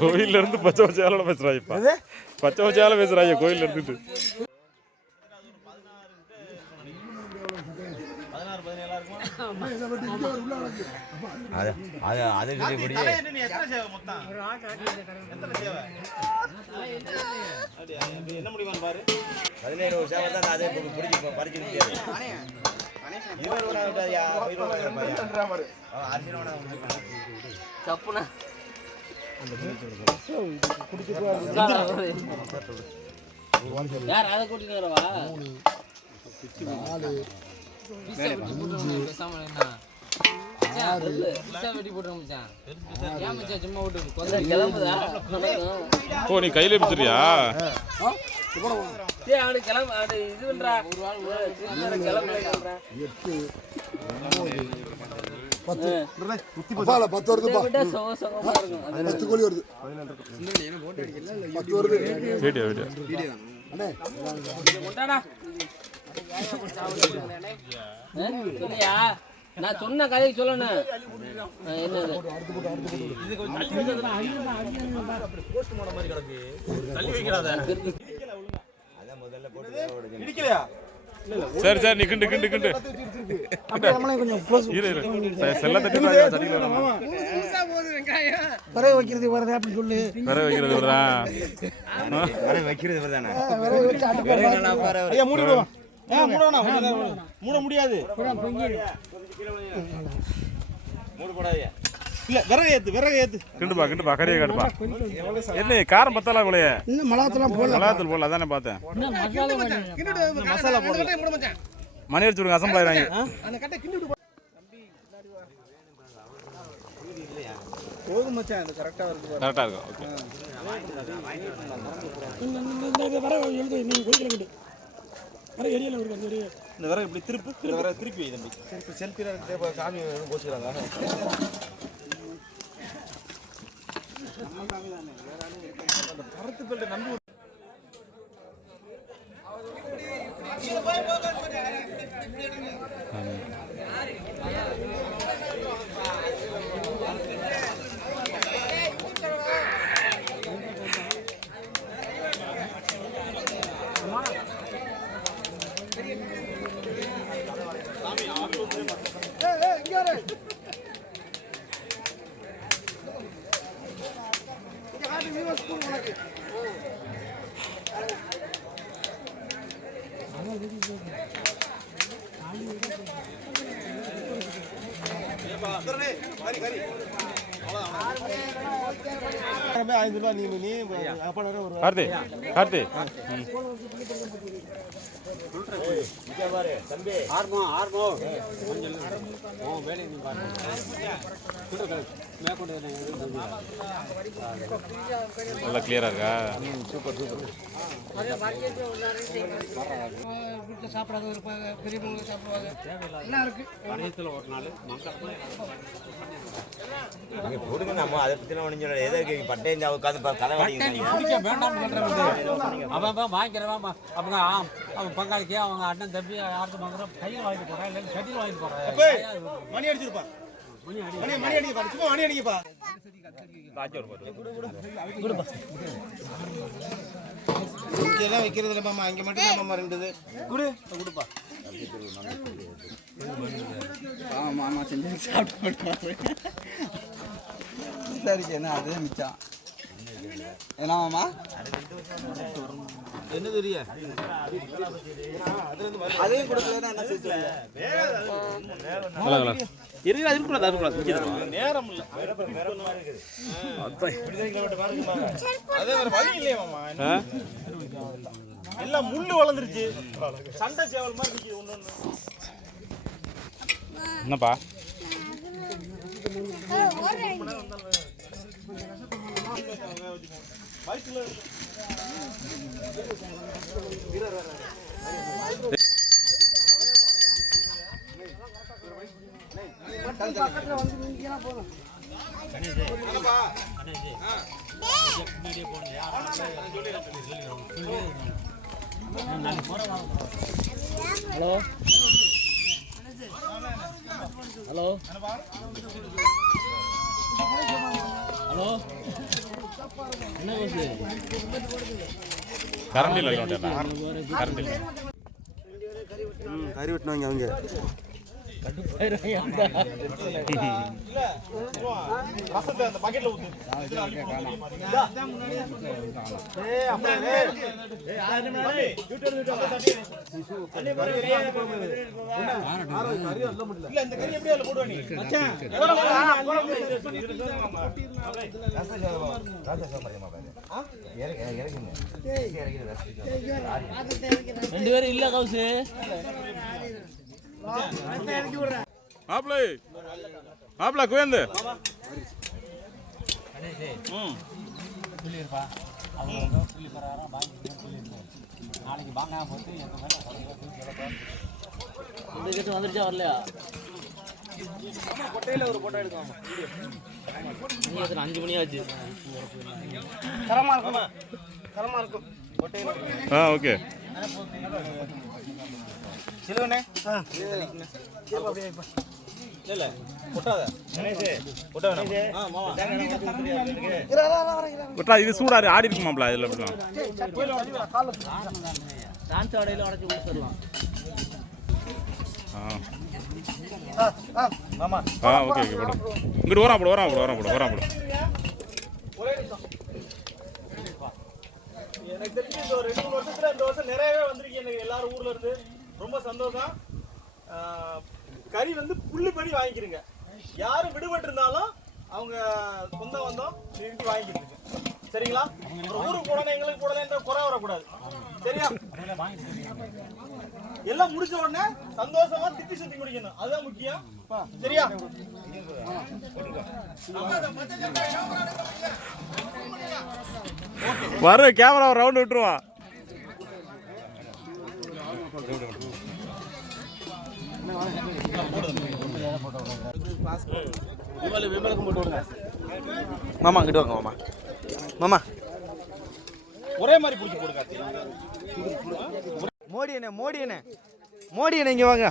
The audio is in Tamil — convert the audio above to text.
கோயில்ல இருந்து பச்சை பச்சையால பேசுறாய்ப்பா, பச்சை பச்சையால பேசுறாங்க கோயில்ல இருந்துட்டு. நீ கையில பிடிச்சியா? நான் சொன்ன கதைக்கு சொல்லணும். என்னது சரி சரி நீ கிண்டு கிண்டு கிண்டு செல்ல தட்டி பறவை வைக்கிறது வரதா அப்படின்னு சொல்லு. பறவை வைக்கிறது வரதா? பறவை வைக்கிறது வரதானே? மூட முடியாது. இல்ல விறகு ஏத்து கிண்டுப்பா கிண்டுப்பா கறியை காட்டுப்பா. என்ன காரம் பத்தலாம் உங்களைய? இன்னும் மிளகாத்தூள் போடல அதானே பார்த்தேன். மசாலா போடல. மணி அடிச்சு விடுங்க, அசம்பிள் ஆயிடுறாங்க. போதும் மச்சான், இது கரெக்டா இருக்கு. கரெக்டா இருக்கும். ஓகே. இந்த வரவு எழுது நீ கோயில்ல கிட்ட. வர ஏரியால ஒரு ஏரியா. இந்த வர இப்படி திருப்பி வர திருப்பி தம்பி. திருப்பி செல்ஃபில இருக்கே சாமி கோச்சிக்கறாங்க. நம்ம சாமி தானே. வேற யாரும் இருக்க அந்த பரத்துக்கள்ட்ட நம்பி கார்த்தி கார்த்தி நல்லா கிளியரா இருக்கா? Super super. வீட்டில் சாப்பிடாத இருப்பாங்க, பெரியவங்க சாப்பிடுவாங்க, எல்லாம் இருக்கு. ஒரு நாள் கொடுங்க. நம்ம அதை பற்றி ஒன்று எதற்கு பட்டையை உட்காந்து கதை அவன் வாங்கிக்கிறவன் அவங்க அவன் பங்காளிக்கு அவங்க அண்ணன் தம்பி யாருக்கு வாங்குறோம் கையில் வாங்கிட்டு போறான், இல்லை கட்டியில் வாங்கிட்டு போறான். மணி அடிச்சிருப்பா, மணி அடிக்கப்பா, சும்மா மணி அடிக்கப்பா. இங்கெல்லாம் வைக்கிறது இல்லை மாமா, அங்கே மட்டும் மாமா ரெண்டுது கொடுப்பா. மாமா செஞ்சு சாப்பிட்டு சரி என்ன அது மிச்சம் என்ன மாமா என்ன தெரிய அதையும் கொடுக்கலன்னா என்ன செய்ய நேரம் இல்லை. அதே வேற வழி இல்லையே மாமா, எல்லாம் முள்ளு வளர்ந்துருச்சு. சண்டை சேவல் மாதிரி இருக்கு ஒண்ணு. என்னப்பா பக்கத்துல வந்து நீங்க போதும். ஹலோ ஹலோ ஹலோ என்ன கோசு கரண்ட் இல்லை கரண்ட் இல்லை கறி வெட்டினவங்க அவங்க ரசத்தை அந்த பக்கெட்ல ஊத்து இல்ல இந்த கறி எப்படி அதுல போடுவ நீ ரெண்டு பேரும் இல்ல கவுசு மாப்பிள்ள குயந்து நாளைக்கு வாங்க போட்டு வந்துருச்சா வரலையா கொட்டையில ஒரு போட்டோ எடுக்கலாமா 5 மணி ஆச்சு தரமா இருக்கும் கொட்டையில ஓகே சிலுவனே இல்ல கொட்டாத கொட்ட வேணாம் விட்டா இது சூடாரு ஆடி இருக்கு மாப்பிள்ள இதில் விடலாம் டான்ஸ் ஆடையில உடச்சி கொடுத்துடலாம் மாமா ஓகே ஓகே போடு இங்கிட்டு வரான் போடு ஒரே நிமிஷம் எனக்கு தெரிஞ்சு இந்த 2-3 வருஷத்துல இந்த வருஷம் நிறையவே வந்திருக்கீங்க எல்லாரும் ஊர்ல இருந்து ரொம்ப சந்தோஷம் கறி வந்து புள்ளி படி வாங்கிக்கிறீங்க யாரும் விடுபட்டு இருந்தாலும் அவங்க சொந்த வந்தோம் நிறுத்தி வாங்கிக்கிறீங்க சரிங்களா ஊருக்கு போடணும் எங்களுக்கு போடலன்ற குறை வரக்கூடாது சரியா எல்லாம் முடிச்ச உடனே சந்தோஷமா திட்டி சுத்தி முடிக்கணும் அதுதான் முக்கியம் சரியா வர கேமரா ரவுண்ட் விட்டுருவான் மாமா கிட்ட வாங்க மாமா மாமா ஒரே மாதிரி பிடிச்சி போடுங்க மோடி அண்ணே இங்க வாங்க